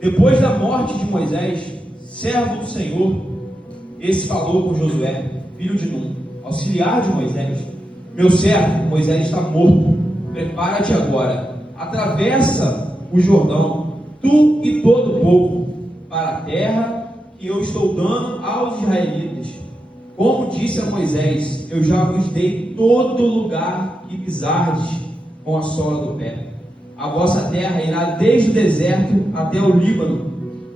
Depois da morte de Moisés, servo do Senhor, esse falou com Josué, filho de Nun, auxiliar de Moisés: meu servo Moisés está morto. Prepara-te agora, atravessa o Jordão, tu e todo o povo, para a terra que eu estou dando aos israelitas. Como disse a Moisés, eu já vos dei todo lugar que pisardes com a sola do pé. A vossa terra irá desde o deserto até o Líbano,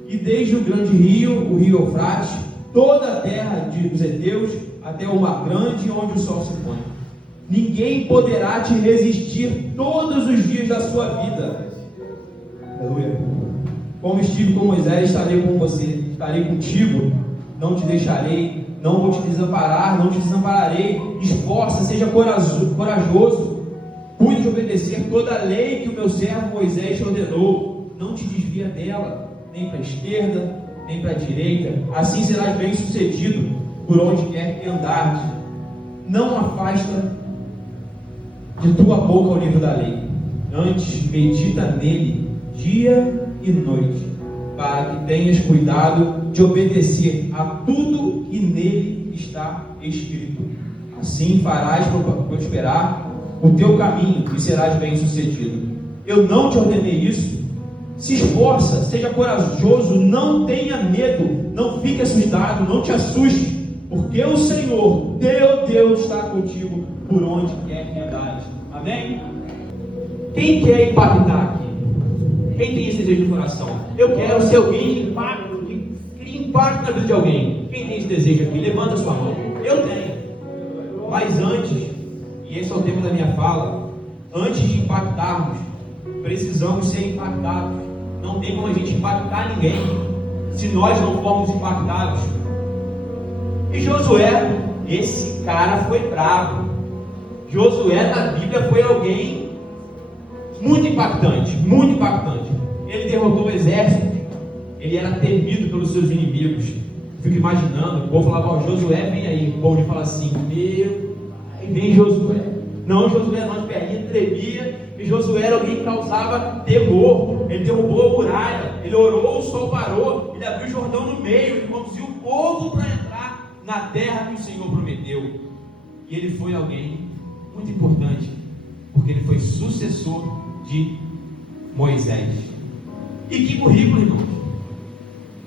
e desde o grande rio, o rio Eufrates, toda a terra dos heteus, até o mar grande, onde o sol se põe. Ninguém poderá te resistir todos os dias da sua vida. Aleluia. Como estive com Moisés, estarei com você, estarei contigo, não te deixarei, não vou te desamparar, não te desampararei. Esforça, seja corajoso, cuide de obedecer toda a lei que o meu servo Moisés te ordenou. Não te desvia dela, nem para a esquerda, nem para a direita. Assim serás bem sucedido por onde quer que andares. Não afasta de tua boca o livro da lei, antes medita nele dia e noite, para que tenhas cuidado de obedecer a tudo que nele está escrito. Assim farás prosperar o teu caminho e serás bem sucedido. Eu não te ordenei isso? Se esforça, seja corajoso, não tenha medo, não fique assustado, não te assuste, porque o Senhor, teu Deus, está contigo por onde quer que andares. Amém? Quem quer impactar aqui? Quem tem esse desejo no coração? Eu quero ser alguém que cria impacto na vida de alguém. Quem tem esse desejo aqui? Levanta a sua mão. Eu tenho. Mas antes, e esse é o tema da minha fala, antes de impactarmos, precisamos ser impactados. Não tem como a gente impactar ninguém se nós não formos impactados. E Josué, esse cara foi bravo. Josué na Bíblia foi alguém muito impactante, muito impactante. Ele derrotou o exército, ele era temido pelos seus inimigos. Fico imaginando, o povo falava: ó, Josué, vem aí. O povo fala assim: meu, aí vem Josué. Não, Josué não, de perninha tremia. E Josué era alguém que causava temor. Ele derrubou a muralha, ele orou, o sol parou, ele abriu o Jordão no meio, ele conduziu o povo para entrar na terra que o Senhor prometeu. E ele foi alguém muito importante, porque ele foi sucessor de Moisés. E que currículo, irmãos!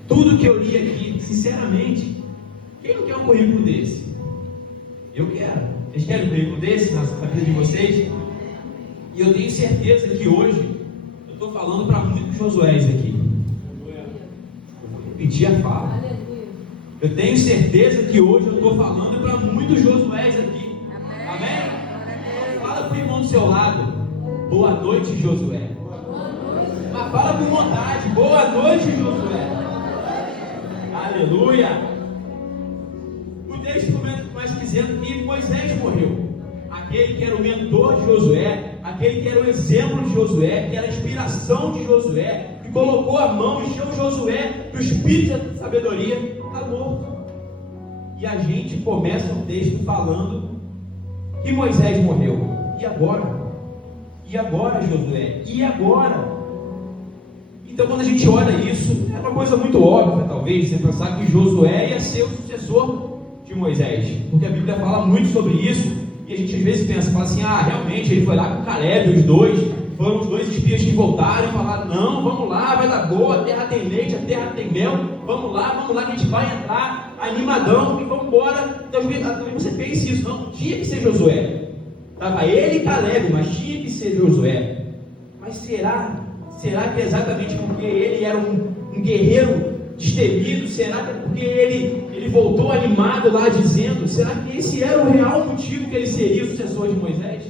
Tudo que eu li aqui, sinceramente, quem não quer um currículo desse? Eu quero. Vocês querem um currículo desse na vida de vocês? E eu tenho certeza que hoje eu estou falando para muitos Josués aqui. Eu vou repetir a fala. Eu tenho certeza que hoje eu estou falando para muitos Josués aqui. Amém? Fala para o irmão do seu lado: boa noite, Josué. Mas fala com vontade: boa noite, Josué. Aleluia. O texto começa dizendo que Moisés morreu. Aquele que era o mentor de Josué, aquele que era o exemplo de Josué, que era a inspiração de Josué, que colocou a mão e encheu Josué do espírito da sabedoria, está morto. E a gente começa o texto falando que Moisés morreu. E agora? E agora, Josué? E agora? Então, quando a gente olha isso, é uma coisa muito óbvia, talvez, você pensar que Josué ia ser o sucessor de Moisés, porque a Bíblia fala muito sobre isso. E a gente às vezes pensa, fala assim: ah, realmente ele foi lá com Caleb, os dois, foram os dois espias que voltaram e falaram: não, vamos lá, vai dar boa, a terra tem leite, a terra tem mel, vamos lá, que a gente vai entrar animadão e vamos embora. Então talvez você pense isso, não, tinha que ser Josué, estava ele e Caleb, mas tinha que ser Josué. Mas será que é exatamente porque ele era um guerreiro destemido? Será que é porque ele voltou animado lá dizendo? Será que esse era o real motivo que ele seria o sucessor de Moisés?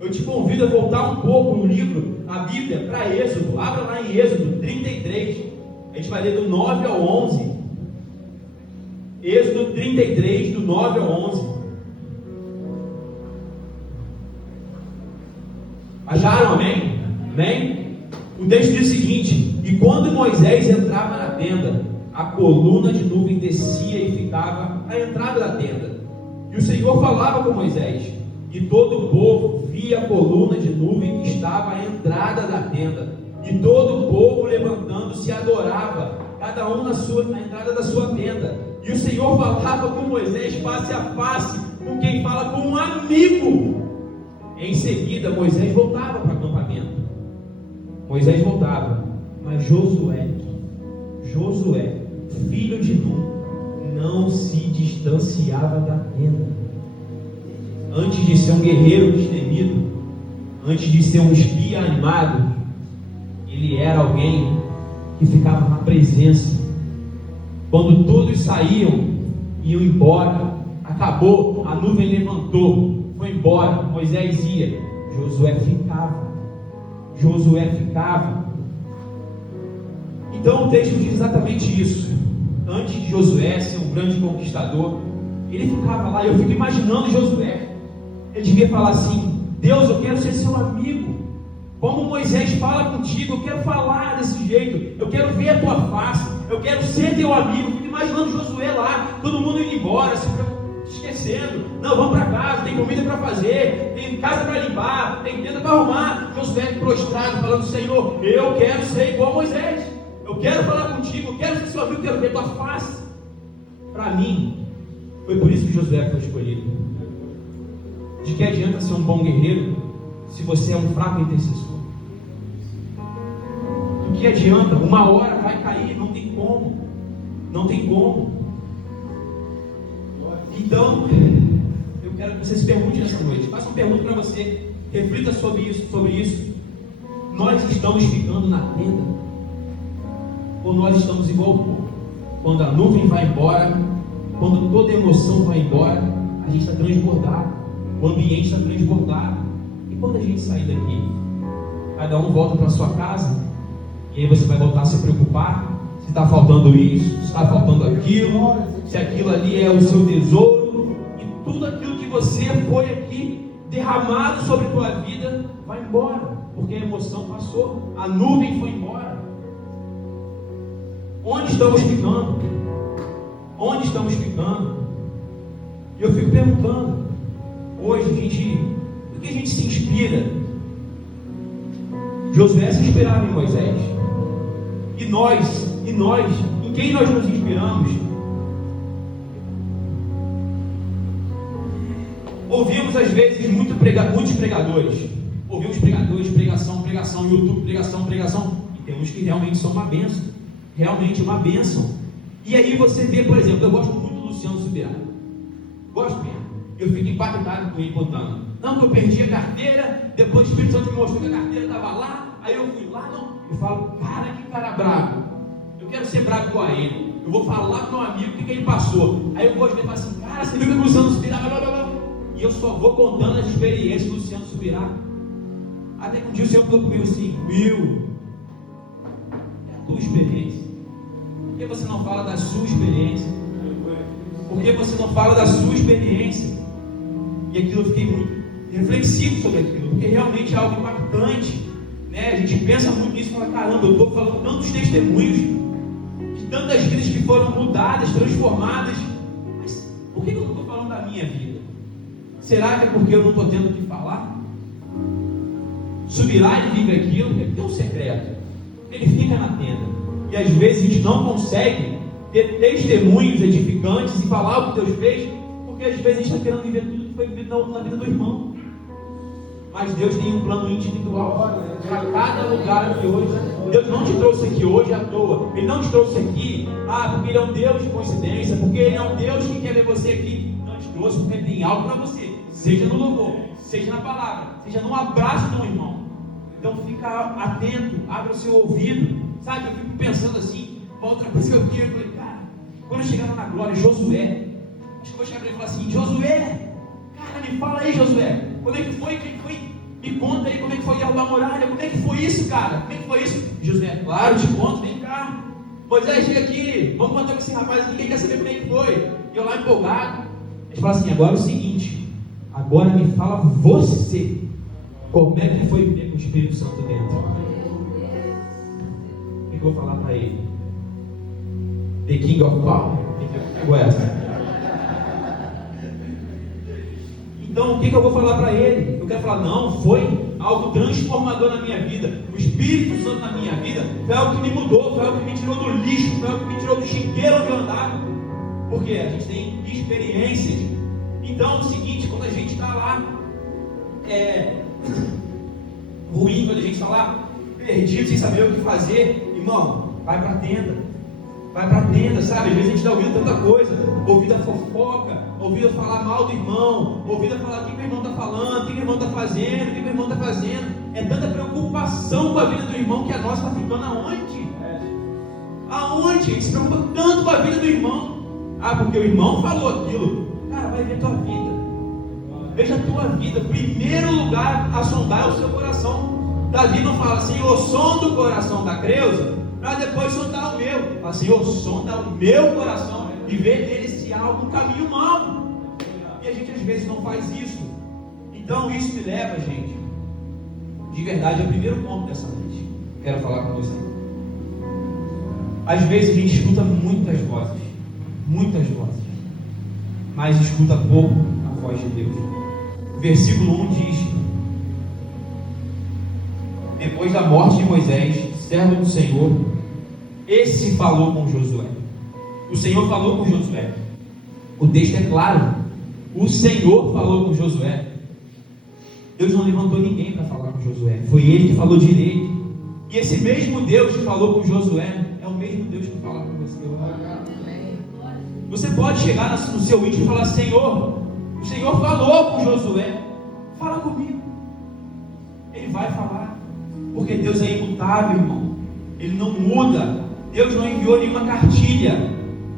Eu te convido a voltar um pouco no livro, a Bíblia, para Êxodo. Abra lá em Êxodo 33. A gente vai ler do 9 ao 11. Êxodo 33, do 9 ao 11. Acharam? Amém? Amém? O texto diz o seguinte: e quando Moisés entrava na tenda, a coluna de nuvem descia e ficava à entrada da tenda. E o Senhor falava com Moisés, e todo o povo via a coluna de nuvem que estava à entrada da tenda. E todo o povo, levantando se adorava, cada um na entrada da sua tenda. E o Senhor falava com Moisés face a face, com quem fala com um amigo. Em seguida, Moisés voltava para o acampamento. Moisés voltava, mas Josué, filho de Nun, não se distanciava da tenda. Antes de ser um guerreiro destemido, antes de ser um espia animado, ele era alguém que ficava na presença. Quando todos saíam, iam embora, acabou, a nuvem levantou, foi embora, Moisés ia, Josué ficava. Então o texto diz exatamente isso. Antes de Josué ser um grande conquistador, ele ficava lá. Eu fico imaginando Josué. Ele devia falar assim: Deus, eu quero ser seu amigo. Como Moisés fala contigo, eu quero falar desse jeito. Eu quero ver a tua face. Eu quero ser teu amigo. Eu fico imaginando Josué lá, todo mundo indo embora, se esquecendo. Não, vamos para casa, tem comida para fazer, tem casa para limpar, tem tenda para arrumar. Josué prostrado, falando: Senhor, eu quero ser igual a Moisés. Eu quero falar contigo, eu quero ser seu amigo, eu quero ver tua face. Para mim, foi por isso que Josué foi escolhido. De que adianta ser um bom guerreiro se você é um fraco intercessor? Do que adianta? Uma hora vai cair, não tem como. Então, eu quero que você se pergunte nessa noite. Faça uma pergunta para você, reflita sobre isso. Nós estamos ficando na tenda? Ou nós estamos igual o povo? Quando a nuvem vai embora, quando toda emoção vai embora, a gente está transbordado, o ambiente está transbordado. E quando a gente sair daqui, cada um volta para sua casa, e aí você vai voltar a se preocupar se está faltando isso, se está faltando aquilo, se aquilo ali é o seu tesouro, e tudo aquilo que você foi aqui derramado sobre a tua vida vai embora, porque a emoção passou, a nuvem foi embora. Onde estamos ficando? E eu fico perguntando, hoje do que a gente se inspira? Josué se inspirava em Moisés. E nós, em quem nós nos inspiramos? Ouvimos às vezes muitos pregadores. Ouvimos pregadores, pregação, YouTube, pregação. E temos que realmente são uma bênção. Realmente uma bênção. E aí você vê, por exemplo, eu gosto muito do Luciano Subirá. Gosto mesmo. Eu fico impactado com ele contando. Não, que eu perdi a carteira, depois o Espírito Santo me mostrou que a carteira estava lá, aí eu fui lá, não. Eu falo, cara, que cara bravo. Eu quero ser bravo com ele. Eu vou falar pro meu amigo o que ele passou. Aí eu gosto de ver e falo assim, cara, você viu que o Luciano Subirá, blá, blá, blá. E eu só vou contando as experiências do Luciano Subirá. Até que um dia o Senhor falou comigo assim, Will, é a tua experiência. Por que você não fala da sua experiência? Por que você não fala da sua experiência? E aquilo eu fiquei muito reflexivo sobre aquilo, porque realmente é algo impactante, né? A gente pensa muito nisso e fala, caramba, eu estou falando tantos testemunhos de tantas vidas que foram mudadas, transformadas, mas por que eu não estou falando da minha vida? Será que é porque eu não estou tendo o que falar? Subirá e vive aquilo, ele tem um secreto, ele fica na tenda. E às vezes a gente não consegue ter testemunhos edificantes e falar o que Deus fez, porque às vezes a gente está querendo viver tudo que foi vivido na vida do irmão. Mas Deus tem um plano individual para cada lugar aqui hoje. Deus não te trouxe aqui hoje à toa. Ele não te trouxe aqui, porque Ele é um Deus de coincidência, porque Ele é um Deus que quer ver você aqui. Não te trouxe porque Ele tem algo para você, seja no louvor, seja na palavra, seja num abraço de um irmão. Então fica atento, abre o seu ouvido. Sabe, eu fico pensando assim, uma outra coisa que eu falei, cara, quando eu chegar na glória, Josué, acho que eu vou chegar para ele e falar assim, Josué, cara, me fala aí, Josué, como é que foi, me conta aí como é que foi derrubar a muralha, como é que foi isso, cara, como é que foi isso? Josué, claro, te conto, vem cá, Moisés, chega aqui, vamos contar com esse rapaz aqui, quem quer saber como é que foi? E eu lá empolgado, eles falam assim, agora é o seguinte, agora me fala você, como é que foi viver com o Espírito Santo dentro? O que eu vou falar para ele? The King of Power? Pegou essa? Então, o que eu vou falar para ele? Eu quero falar, não, foi algo transformador na minha vida. O Espírito Santo na minha vida foi algo que me mudou, foi algo que me tirou do lixo, foi algo que me tirou do chiqueiro onde eu andava. Porque a gente tem experiências. Então é o seguinte, quando a gente está lá ruim, quando a gente está lá perdido, sem saber o que fazer, irmão, vai para a tenda, sabe? Às vezes a gente está ouvindo tanta coisa, ouvindo a fofoca, ouvindo falar mal do irmão, ouvindo falar o que o irmão está falando, o que o irmão está fazendo, o que o irmão está fazendo. É tanta preocupação com a vida do irmão que a nossa está ficando aonde? Aonde? A gente se preocupa tanto com a vida do irmão. Ah, porque o irmão falou aquilo. Cara, vai ver a tua vida. Veja a tua vida. Primeiro lugar a sondar é o seu coração. Davi não fala, Senhor, sonda o coração da Creuza, para depois sondar o meu. Fala, Senhor, sonda o meu coração e vê nele se há algum caminho mau. E a gente às vezes não faz isso. Então isso me leva, gente, de verdade, ao primeiro ponto dessa noite. Quero falar com você. Às vezes a gente escuta muitas vozes, mas escuta pouco a voz de Deus. O versículo 1 diz: depois da morte de Moisés, servo do Senhor, esse falou com Josué. O Senhor falou com Josué. O texto é claro. O Senhor falou com Josué. Deus não levantou ninguém para falar com Josué. Foi Ele que falou direito. E esse mesmo Deus que falou com Josué é o mesmo Deus que fala com você. Você pode chegar no seu íntimo e falar: Senhor, o Senhor falou com Josué, fala comigo. Ele vai falar, porque Deus é imutável, irmão. Ele não muda. Deus não enviou nenhuma cartilha.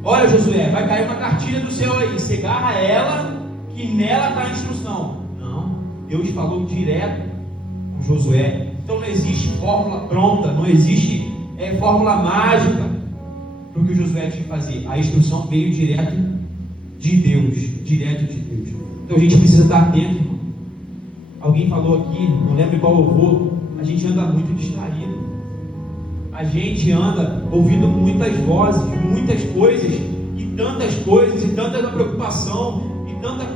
Olha, Josué, vai cair uma cartilha do céu aí, você agarra ela, que nela está a instrução. Não, Deus falou direto com Josué. Então não existe fórmula pronta, não existe fórmula mágica para o que o Josué tinha que fazer. A instrução veio direto de Deus. Então a gente precisa estar atento, irmão. Alguém falou aqui, não lembro qual louvor, a gente anda muito distraído. A gente anda ouvindo muitas vozes, muitas coisas, e tanta preocupação, e tanta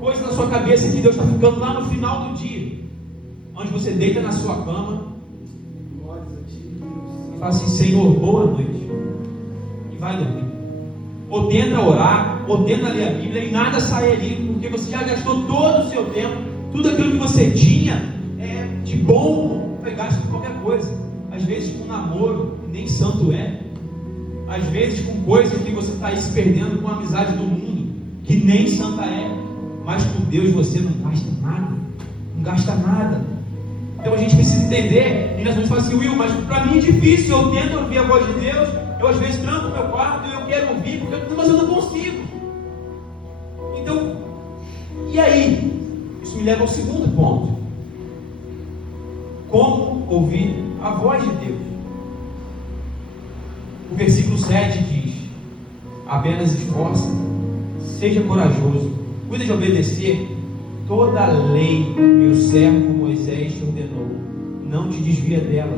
coisa na sua cabeça que Deus está ficando lá no final do dia, onde você deita na sua cama e fala assim: Senhor, boa noite, e vai dormir. Ou tenta orar, ou tenta ler a Bíblia, e nada sai ali, porque você já gastou todo o seu tempo, tudo aquilo que você tinha de bom foi gasto com qualquer coisa. Às vezes com namoro, que nem santo é. Às vezes com coisas que você está aí se perdendo com a amizade do mundo, que nem santa é. Mas com Deus você não gasta nada. Então a gente precisa entender. E nós vamos falar assim: Will, mas para mim é difícil, eu tento ouvir a voz de Deus, eu às vezes tranco o meu quarto e eu quero ouvir, mas eu não consigo. Então, e aí? Isso me leva ao segundo ponto: como ouvir a voz de Deus. O versículo 7 diz: apenas esforça, seja corajoso, cuida de obedecer toda a lei que meu servo Moisés te ordenou. Não te desvia dela,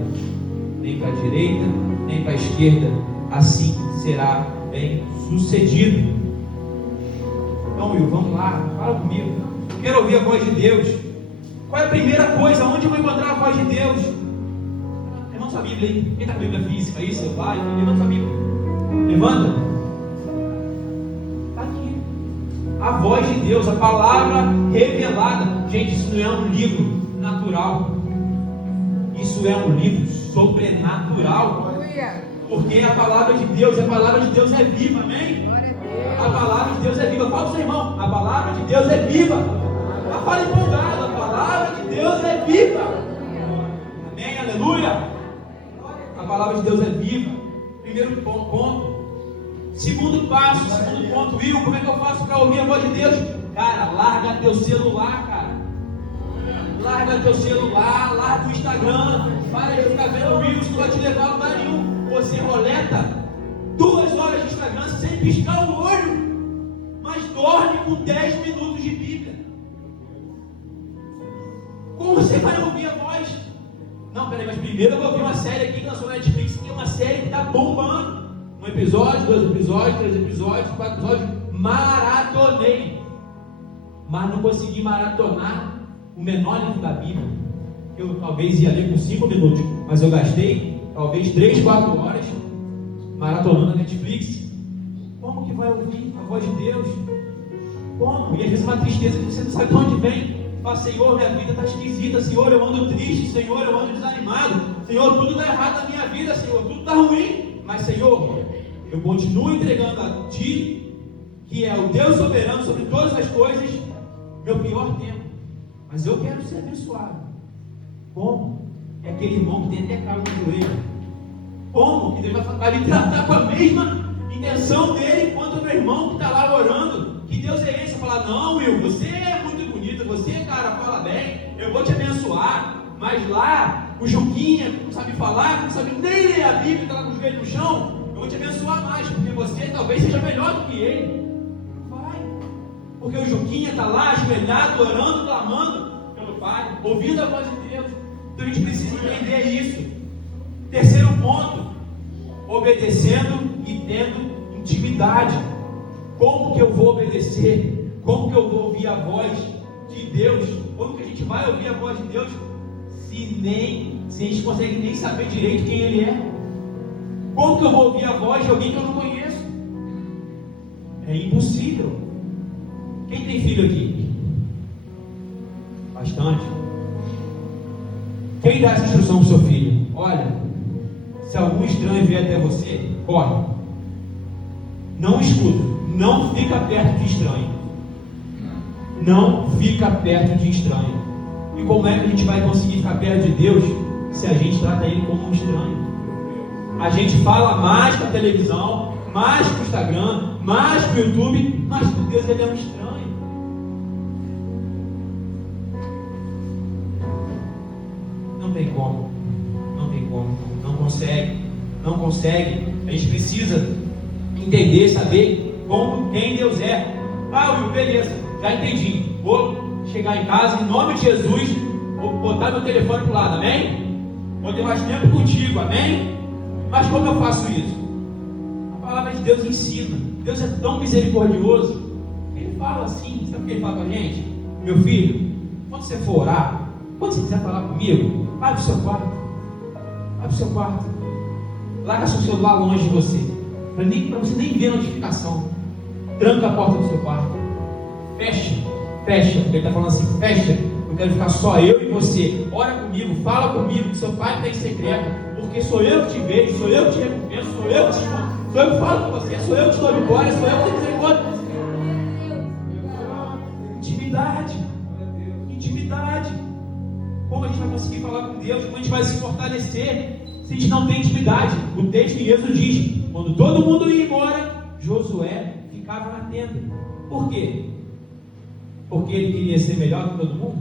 nem para a direita, nem para a esquerda, assim será bem sucedido. Então, Will, vamos lá, fala comigo. Quero ouvir a voz de Deus. Qual é a primeira coisa? Onde eu vou encontrar a voz de Deus? Levanta sua Bíblia aí. Quem está com a Bíblia física aí, celular? Levanta sua Bíblia. Levanta. Está aqui. A voz de Deus, a palavra revelada. Gente, isso não é um livro natural. Isso é um livro sobrenatural. Porque a palavra de Deus é viva, amém? A palavra de Deus é viva. Fala para o seu irmão: a palavra de Deus é viva. Fala empolgado: a palavra de Deus é viva. Amém, aleluia. A palavra de Deus é viva. Primeiro ponto. Segundo ponto, Will, como é que eu faço para ouvir a voz de Deus? Cara, larga teu celular, cara. Larga teu celular, larga o Instagram. Para de ficar vendo Reels, não vai te levar a lugar nenhum. Você roleta 2 horas de Instagram sem piscar o olho, mas dorme com 10 minutos de Bíblia. Como você vai ouvir a voz? Não, peraí, mas primeiro eu vou ouvir uma série aqui que lançou na Netflix, que é uma série que está bombando. 1 episódio, 2 episódios, 3 episódios, 4 episódios. Maratonei, mas não consegui maratonar o menor livro da Bíblia. eu talvez ia ler por 5 minutos, mas eu gastei talvez 3, 4 horas maratonando a Netflix. Como que vai ouvir a voz de Deus? Como? E às vezes uma tristeza que você não sabe de onde vem. Fala, Senhor, minha vida está esquisita. Senhor, eu ando triste. Senhor, eu ando desanimado. Senhor, tudo está errado na minha vida. Senhor, tudo está ruim. Mas, Senhor, eu continuo entregando a Ti, que é o Deus soberano sobre todas as coisas, meu pior tempo. Mas eu quero ser abençoado. Como? É aquele irmão que tem até carro no joelho. Como? Que Deus vai me tratar com a mesma intenção dele quanto o meu irmão que está lá orando. Que Deus é esse? Falar, não, Will, você é muito bonito, você, cara, fala bem, eu vou te abençoar. Mas lá, o Juquinha, que não sabe falar, que não sabe nem ler a Bíblia, está lá com o joelho no chão, eu vou te abençoar mais, porque você talvez seja melhor do que ele. Vai. Porque o Juquinha está lá, ajoelhado, orando, clamando pelo Pai, ouvindo a voz de Deus. Então a gente precisa entender isso. Terceiro ponto, obedecendo e tendo intimidade. Como que eu vou obedecer? Como que eu vou ouvir a voz de Deus? Como que a gente vai ouvir a voz de Deus se a gente consegue nem saber direito quem Ele é? Como que eu vou ouvir a voz de alguém que eu não conheço? É impossível. Quem tem filho aqui? Bastante. Quem dá essa instrução para o seu filho? Olha, se algum estranho vier até você, corre. Não escuta. Não fica perto de estranho. Não fica perto de estranho. E como é que a gente vai conseguir ficar perto de Deus se a gente trata Ele como um estranho? A gente fala mais com a televisão, mais com o Instagram, mais com o YouTube, mas com Deus Ele é um estranho. Não tem como. Não tem como. Não consegue. Não consegue. A gente precisa entender, saber quem Deus é. Ah, Will, beleza, já entendi. Vou chegar em casa, em nome de Jesus, vou botar meu telefone para o lado, amém? Vou ter mais tempo contigo, amém? Mas como eu faço isso? A palavra de Deus ensina. Deus é tão misericordioso. Ele fala assim, sabe o que Ele fala com a gente? Meu filho, quando você for orar, quando você quiser falar comigo, vai para o seu quarto. Vai para o seu quarto. Larga seu celular longe de você, para você nem ver a notificação. Tranca a porta do seu quarto. Fecha. Porque ele está falando assim, fecha. Eu quero ficar só eu e você. Ora comigo, fala comigo, que seu pai está em secreto. Porque sou eu que te vejo, sou eu que te recompenso, sou eu que te amo, sou eu que falo com você, sou eu que te dou vitória, sou eu que te misericórdia. Intimidade. Como a gente vai conseguir falar com Deus? Como a gente vai se fortalecer se a gente não tem intimidade? O texto de Êxodo diz: quando todo mundo ia embora, Josué ficava na tenda. Por quê? Porque ele queria ser melhor que todo mundo?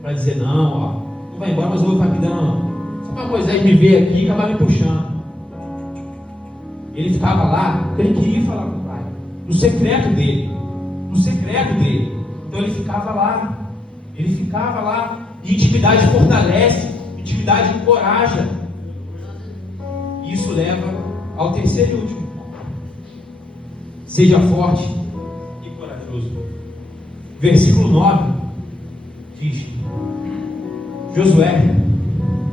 Para dizer, não vai embora, mas eu vou ficar aqui dando. Só para Moisés me ver aqui e acabar me puxando. Ele ficava lá porque ele queria falar com o Pai, no secreto dele. Então ele ficava lá. E intimidade fortalece, intimidade encoraja. E isso leva ao terceiro e último ponto. Seja forte e corajoso. Versículo 9 diz: Josué,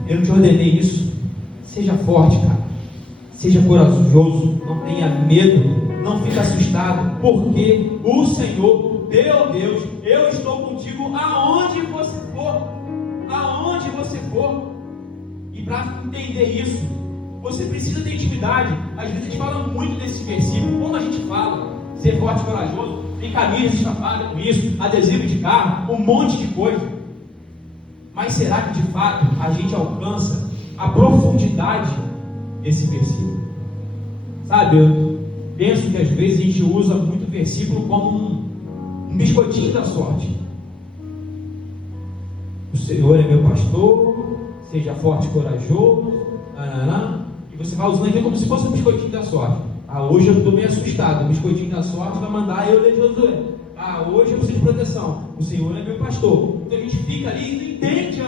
eu não te ordenei isso? Seja forte, cara. Seja corajoso, não tenha medo, não fique assustado, porque o Senhor, teu Deus, eu estou contigo aonde você for. Aonde você for. E para entender isso, você precisa ter intimidade. Às vezes a gente fala muito desse versículo. Como a gente fala, ser forte e corajoso, tem camisa estampada com isso, adesivo de carro, um monte de coisa. Mas será que de fato a gente alcança a profundidade desse versículo? Sabe, eu penso que às vezes a gente usa muito o versículo como um biscoitinho da sorte. O Senhor é meu pastor, seja forte e corajoso, e você vai usando aquilo como se fosse um biscoitinho da sorte. Hoje eu estou meio assustado, o biscoitinho da sorte vai mandar eu ler Josué. Hoje eu preciso de proteção, o Senhor é meu pastor. Então a gente fica ali e não entende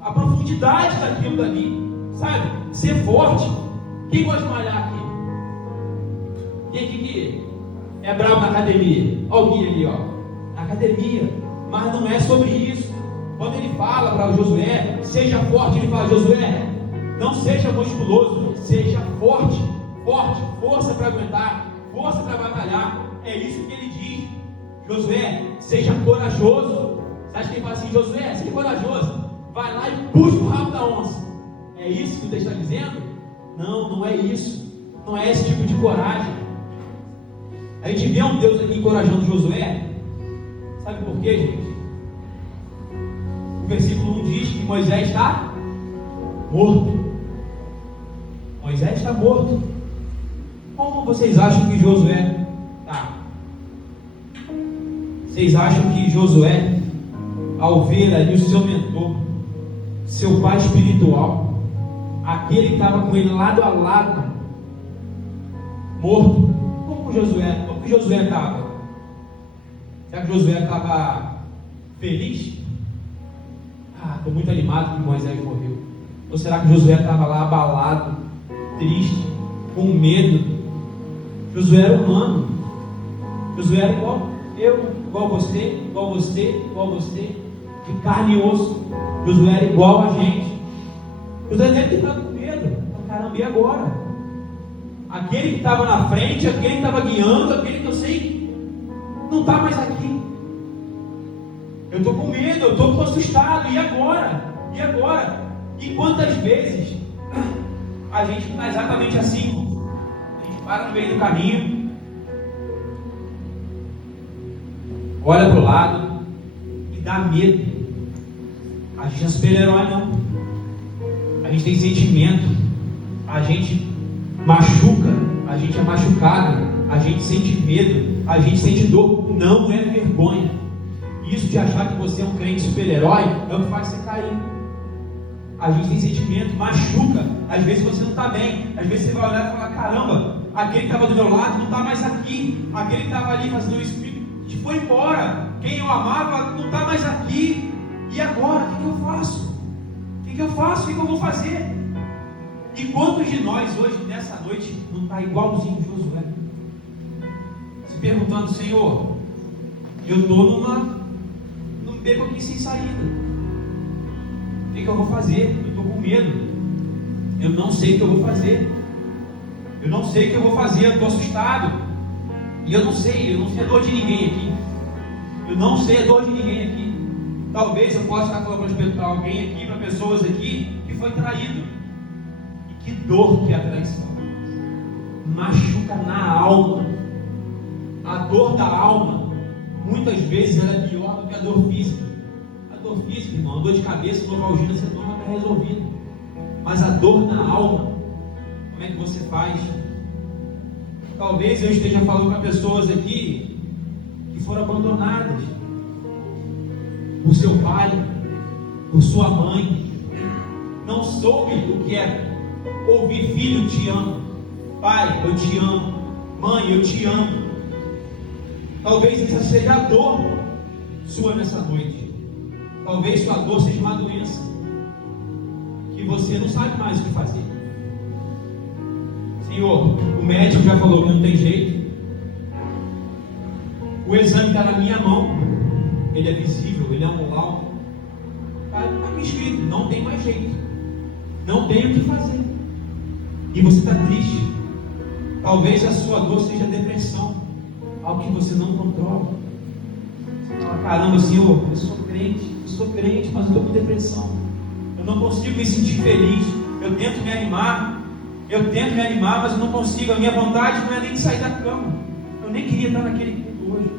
a profundidade daquilo dali, sabe? Ser forte. Quem gosta de malhar aqui? Quem que é bravo na academia? Olha o Gui ali, ó. Na academia. Mas não é sobre isso. Quando ele fala para Josué, seja forte, ele fala: Josué, não seja musculoso, seja forte, força para aguentar, força para batalhar. É isso que ele diz. Josué, seja corajoso. Você acha que ele fala assim: Josué, seja corajoso, vai lá e puxa o rabo da onça? É isso que o texto está dizendo? Não, não é isso. Não é esse tipo de coragem. A gente vê um Deus aqui encorajando Josué. Sabe por quê, gente? O versículo 1 diz que Moisés está morto. Moisés está morto. Como vocês acham que Josué está? Vocês acham que Josué, ao ver ali o seu mentor, seu pai espiritual, aquele que estava com ele lado a lado, morto, como que Josué estava? Será que Josué estava feliz? Estou muito animado que Moisés morreu. Ou será que Josué estava lá abalado, triste, com medo? Josué era humano. Josué era igual eu, igual você, de carne e osso. Josué era igual a gente. Josué deve ter estado com medo. Caramba, e agora? Aquele que estava na frente, aquele que estava guiando, aquele que eu sei, não está mais aqui. Eu estou com medo, eu estou assustado. E agora? E agora? E quantas vezes a gente está exatamente assim? A gente para no meio do caminho, olha para o lado e dá medo. A gente não é super-herói, não. A gente tem sentimento, a gente machuca, a gente é machucado, a gente sente medo, a gente sente dor. Não é vergonha. Isso de achar que você é um crente super-herói é o que faz você cair. A gente tem sentimento, machuca. Às vezes você não está bem. Às vezes você vai olhar e falar: caramba, aquele que estava do meu lado não está mais aqui. Aquele que estava ali fazendo isso foi embora. Quem eu amava não está mais aqui. E agora? O que eu faço? O que eu faço? O que eu vou fazer? E quantos de nós hoje, nessa noite, não está igualzinho Josué? Se perguntando: Senhor, eu estou num beco aqui sem saída. O que eu vou fazer? Eu estou com medo. Eu não sei o que eu vou fazer. Eu não sei o que eu vou fazer. Eu estou assustado. E eu não sei a dor de ninguém aqui. Eu não sei a dor de ninguém aqui. Talvez eu possa estar falando para alguém aqui, para pessoas aqui, que foi traído. E que dor que é a traição. Machuca na alma. A dor da alma, muitas vezes, ela é pior do que a dor física. A dor física, irmão, a dor de cabeça, novalgia, você toma, está resolvido. Mas a dor na alma, como é que você faz? Talvez eu esteja falando para pessoas aqui que foram abandonadas por seu pai, por sua mãe. Não soube o que é ouvir: filho, eu te amo. Pai, eu te amo. Mãe, eu te amo. Talvez essa seja a dor sua nessa noite. Talvez sua dor seja uma doença que você não sabe mais o que fazer. Senhor, o médico já falou que não tem jeito. O exame está na minha mão. Ele é visível, ele é anual. Está me escrito: não tem mais jeito. Não tem o que fazer. E você está triste. Talvez a sua dor seja depressão, algo que você não controla. Você fala: caramba, Senhor, eu sou crente, mas eu estou com depressão. Eu não consigo me sentir feliz. Eu tento me animar, mas eu não consigo. A minha vontade não é nem de sair da cama. Eu nem queria estar naquele culto hoje,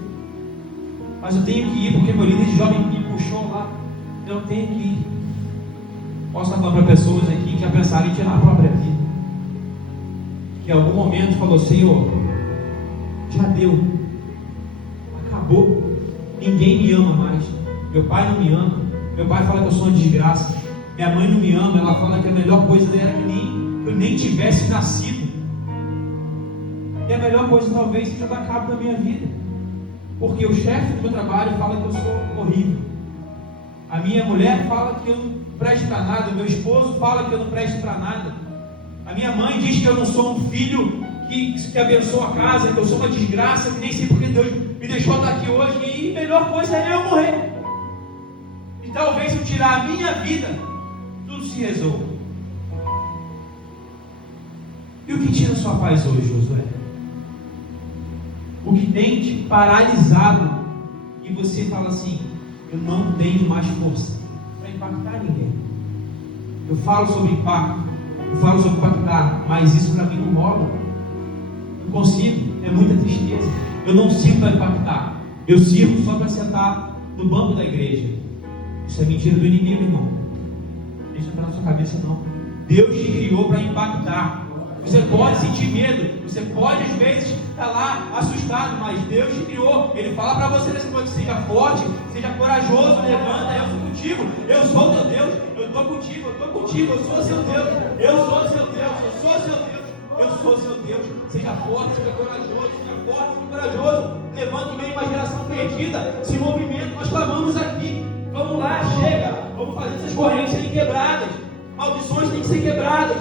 mas eu tenho que ir porque meu líder de jovem me puxou lá. Eu tenho que ir. Posso estar falando para pessoas aqui que já pensaram em tirar a própria vida, que em algum momento falou: Senhor, já deu, acabou, ninguém me ama mais. Meu pai não me ama. Meu pai fala que eu sou uma desgraça. Minha mãe não me ama. Ela fala que a melhor coisa era que eu nem tivesse nascido. E a melhor coisa talvez seja dar cabo da minha vida, porque o chefe do meu trabalho fala que eu sou horrível. A minha mulher fala que eu não presto para nada. O meu esposo fala que eu não presto para nada. A minha mãe diz que eu não sou um filho que abençoa a casa, que eu sou uma desgraça, que nem sei porque Deus me deixou estar aqui hoje. E a melhor coisa é eu morrer. talvez se eu tirar a minha vida, tudo se resolva. E o que tira a sua paz hoje, Josué? O que tem te paralisado e você fala assim: eu não tenho mais força para impactar ninguém. Eu falo sobre impacto, eu falo sobre impactar, mas isso para mim não rola. Não consigo, é muita tristeza. Eu não sirvo para impactar, eu sirvo só para sentar no banco da igreja. Isso é mentira do inimigo, irmão. Deixa entrar na sua cabeça, não. Deus te criou para impactar. Você pode sentir medo, você pode às vezes estar lá assustado, mas Deus te criou. Ele fala para você nesse momento: seja forte, seja corajoso, levanta, eu sou contigo, eu sou teu Deus, eu estou contigo, eu sou seu Deus, eu sou seu Deus, eu sou seu Deus, eu sou seu Deus. Seja forte, seja corajoso, levanta em meio a uma geração perdida, se movimenta, nós clamamos aqui, vamos lá, chega, vamos fazer essas correntes serem quebradas, maldições têm que ser quebradas.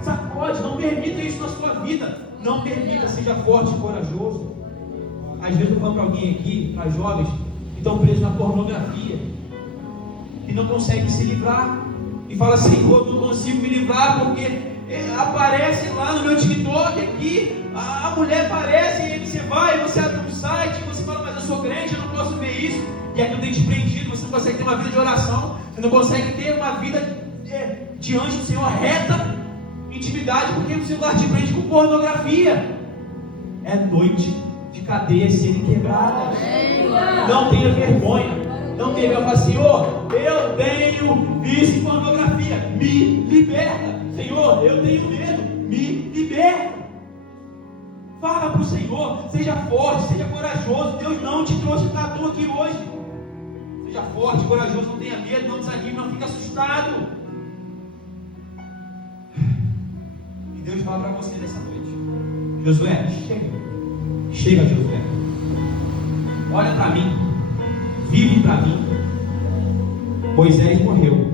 Sacode, não permita isso na sua vida. Não permita, seja forte e corajoso. Às vezes eu falo para alguém aqui, para jovens que estão presos na pornografia, que não conseguem se livrar, e fala assim: Senhor, não consigo me livrar porque aparece lá no meu TikTok aqui, a mulher aparece, e aí você vai, você abre um site, você fala: mas eu sou crente, eu não posso ver isso, e aquilo tem te prendido, você não consegue ter uma vida de oração, você não consegue ter uma vida diante do Senhor reta, intimidade, porque o celular te prende com pornografia. É noite de cadeias serem quebradas. Não tenha vergonha. Não tenha vergonha. Senhor, eu tenho vício em pornografia, me liberta. Senhor, eu tenho medo, me liberta. Fala para o Senhor, seja forte, seja corajoso. Deus não te trouxe para tu aqui hoje. Seja forte, corajoso, não tenha medo, não desanime, não fique assustado. Deus fala para você nessa noite: Josué, chega Josué, olha para mim, vive para mim. Moisés morreu,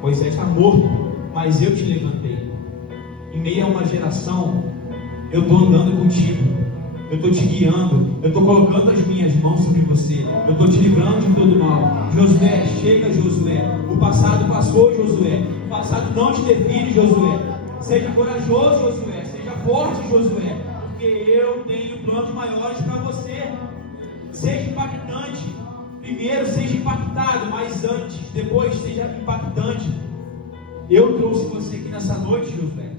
Moisés está morto, mas eu te levantei. Em meio a uma geração, eu estou andando contigo, eu estou te guiando, eu estou colocando as minhas mãos sobre você, eu estou te livrando de todo mal. Josué, chega Josué, o passado passou Josué, o passado não te define Josué. Seja corajoso, Josué, seja forte, Josué, porque eu tenho planos maiores para você. Seja impactante. Primeiro seja impactado, mas antes, depois seja impactante. Eu trouxe você aqui nessa noite, Josué,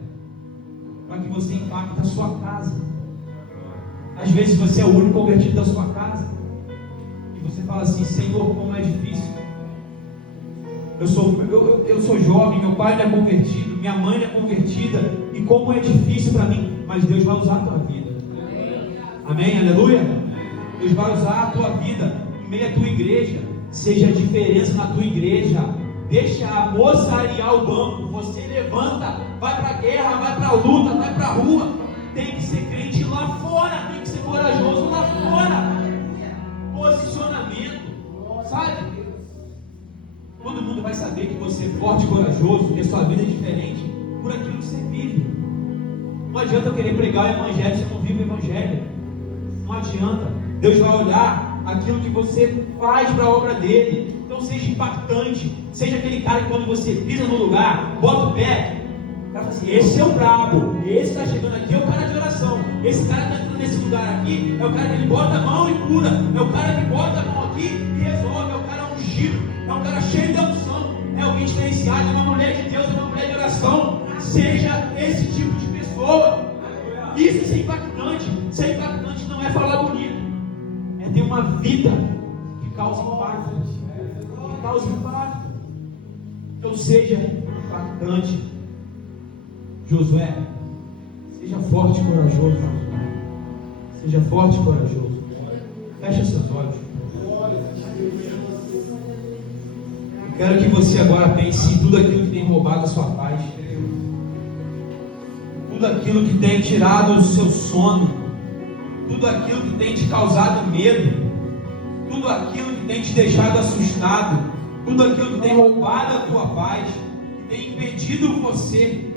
para que você impacte a sua casa. Às vezes você é o único convertido da sua casa, e você fala assim: Senhor, como é difícil. Eu sou jovem, meu pai não é convertido, minha mãe não é convertida, e como é difícil para mim. Mas Deus vai usar a tua vida. Amém? Aleluia? Deus vai usar a tua vida em meio à tua igreja. Seja a diferença na tua igreja. Deixa a moça arear o banco. Você levanta, vai para a guerra, vai para a luta, vai para a rua. Tem que ser crente lá fora, tem que ser corajoso lá fora. Posicionamento, sabe? Todo mundo vai saber que você é forte e corajoso, que a sua vida é diferente por aquilo que você vive. Não adianta eu querer pregar o evangelho se eu não vivo o evangelho. Não adianta. Deus vai olhar aquilo que você faz para a obra dele. Então seja impactante. Seja aquele cara que quando você pisa no lugar, bota o pé, o cara fala assim: esse é o brabo, esse está chegando aqui, é o cara de oração. Esse cara está entrando nesse lugar aqui, é o cara que ele bota a mão e cura. É o cara que bota a mão aqui e resolve. É o cara ungido. É um cara cheio de unção, é alguém diferenciado, é uma mulher de Deus, é uma mulher de oração. Seja esse tipo de pessoa. Isso é ser impactante. Ser impactante não é falar bonito, é ter uma vida que causa impacto. Que causa impacto. Então seja impactante. Josué, seja forte e corajoso, Josué. Seja forte e corajoso. Feche seus olhos. Quero que você agora pense em tudo aquilo que tem roubado a sua paz, tudo aquilo que tem tirado o seu sono, tudo aquilo que tem te causado medo, tudo aquilo que tem te deixado assustado, tudo aquilo que tem roubado a tua paz, que tem impedido você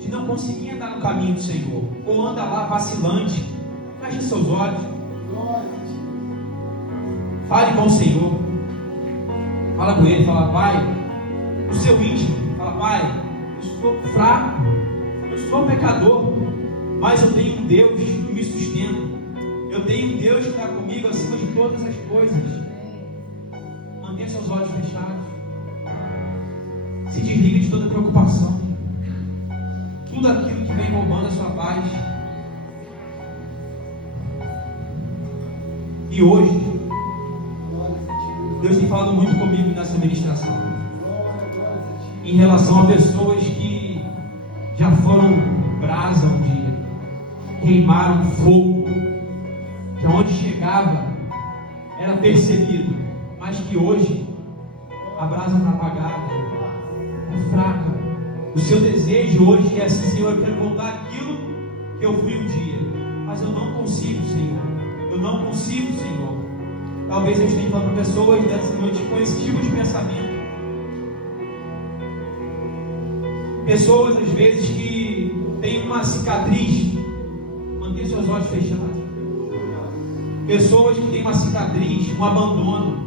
de não conseguir andar no caminho do Senhor, ou anda lá vacilante. Feche seus olhos, fale com o Senhor. Fala com ele, fala: Pai, o seu íntimo, fala: Pai, eu sou fraco, eu sou pecador, mas eu tenho um Deus que me sustenta. Eu tenho um Deus que está comigo acima de todas as coisas. Mantenha seus olhos fechados. Se desligue de toda preocupação. Tudo aquilo que vem roubando a sua paz. E hoje, Deus tem falado muito comigo nessa ministração, em relação a pessoas que já foram brasa um dia, queimaram fogo, que aonde chegava era percebido, mas que hoje a brasa está apagada, é fraca. O seu desejo hoje é assim: Senhor, eu quero voltar aquilo que eu fui um dia, mas eu não consigo, Senhor. Eu não consigo, Senhor. Talvez eu esteja falando para pessoas nessa noite com esse tipo de pensamento. Pessoas, às vezes, que têm uma cicatriz. Mantenha seus olhos fechados. Pessoas que têm uma cicatriz, um abandono,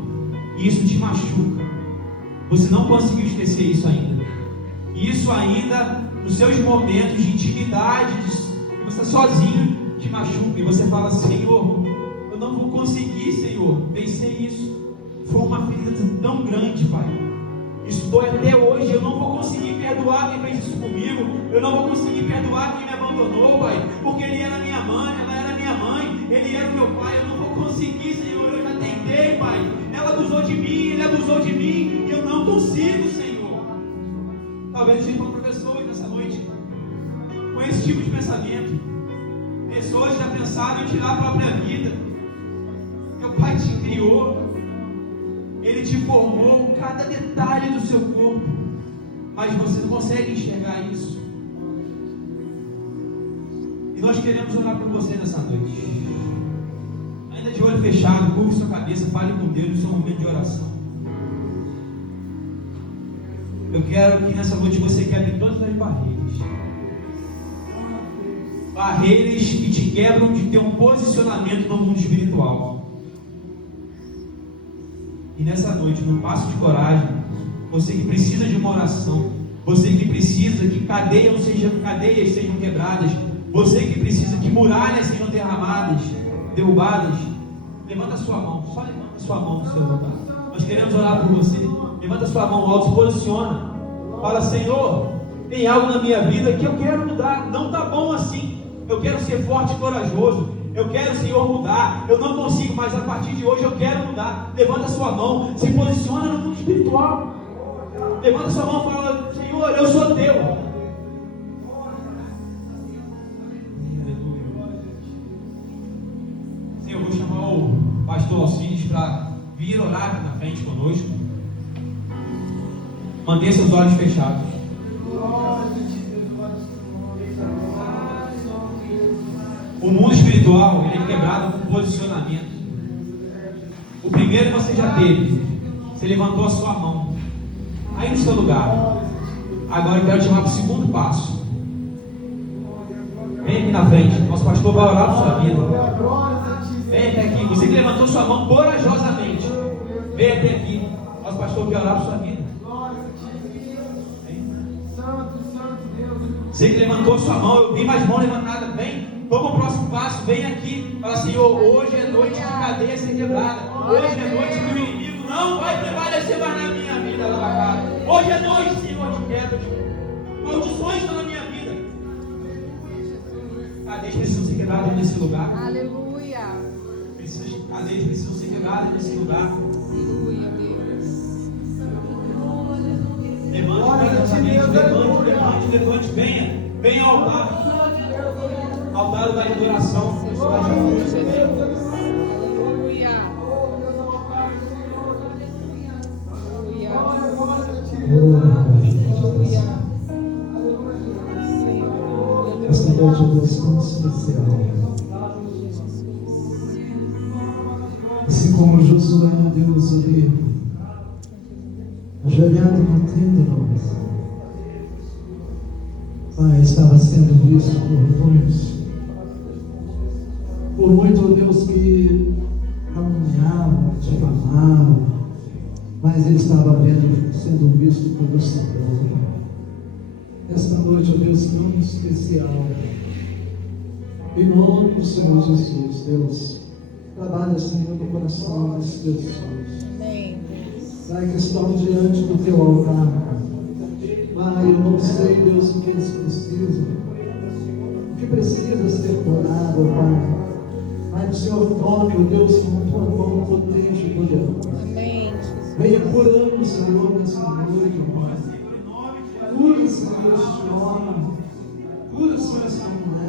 e isso te machuca. Você não conseguiu esquecer isso ainda. Isso ainda, nos seus momentos de intimidade, de você está sozinho, te machuca. E você fala: Senhor, eu não vou conseguir, Senhor, vencer isso. Foi uma ferida tão grande, Pai. Isso dói até hoje. Eu não vou conseguir perdoar quem fez isso comigo. Eu não vou conseguir perdoar quem me abandonou, Pai. Porque ele era minha mãe, ela era minha mãe, ele era meu pai. Eu não vou conseguir, Senhor. Eu já tentei, Pai. Ela abusou de mim, ele abusou de mim. E eu não consigo, Senhor. Talvez eu esteja falando para pessoas nessa noite com esse tipo de pensamento. Pessoas já pensaram em tirar a própria vida. Meu Pai te criou, Ele te formou cada detalhe do seu corpo, mas você não consegue enxergar isso. E nós queremos orar por você nessa noite. Ainda de olho fechado, curve sua cabeça, fale com Deus no seu momento de oração. Eu quero que nessa noite você quebre todas as barreiras. Barreiras que te quebram de ter um posicionamento no mundo espiritual. E nessa noite, num passo de coragem, você que precisa de uma oração, você que precisa que cadeias sejam quebradas, você que precisa que muralhas sejam derrubadas, levanta a sua mão, só levanta a sua mão no seu lugar. Nós queremos orar por você. Levanta a sua mão alto, se posiciona. Fala: Senhor, tem algo na minha vida que eu quero mudar. Não está bom assim. Eu quero ser forte e corajoso. Eu quero, Senhor, mudar. Eu não consigo, mas a partir de hoje eu quero mudar. Levanta a sua mão, se posiciona no mundo espiritual. Levanta a sua mão e fala: Senhor, eu sou teu. Senhor, eu vou chamar o pastor Alcides para vir orar aqui na frente conosco. Mantenha seus olhos fechados. O mundo espiritual, ele é quebrado com posicionamento. O primeiro você já teve. Você levantou a sua mão aí no seu lugar. Agora eu quero te chamar para o segundo passo. Vem aqui na frente. Nosso pastor vai orar por sua vida. Vem até aqui. Você que levantou sua mão corajosamente, vem até aqui. Nosso pastor quer orar por sua vida. Você que levantou sua mão, eu vi mais mão levantada. Vem. Toma o próximo passo, vem aqui. Fala: Senhor, hoje é noite de cadeia ser quebrada. Hoje é noite que o inimigo não vai prevalecer mais na minha vida, lá. Hoje é noite, Senhor, de quebra, de maldições estão na minha vida. Cadeias precisam ser quebradas nesse lugar. Aleluia. Cadeias precisam ser quebradas nesse lugar. Aleluia, Deus. Levante, venha ao altar. Altar da adoração. Aleluia. Esta noite é Deus tão especial. Assim como Josué, Deus ali, ajoelhado na tenda, nós. Pai, estava sendo visto por muitos. Por muito, Deus, que caluniavam, difamavam, mas ele estava vendo, sendo visto pelo Senhor. Esta noite, ó Deus, tão especial, em nome do Senhor Jesus, Deus, trabalha, Senhor, no coração desses teus filhos. Amém. Pai, que estão diante do teu altar. Pai, eu não sei, Deus, o que eles precisam, o que precisa ser curado, Pai. Pai, o Senhor toque, ó Deus, com tua mão potente e poderosa. Amém, Jesus. Venha curando, Senhor, nessa noite, Pai. Cura, Senhor, este homem. Cura, Senhor, esta mulher.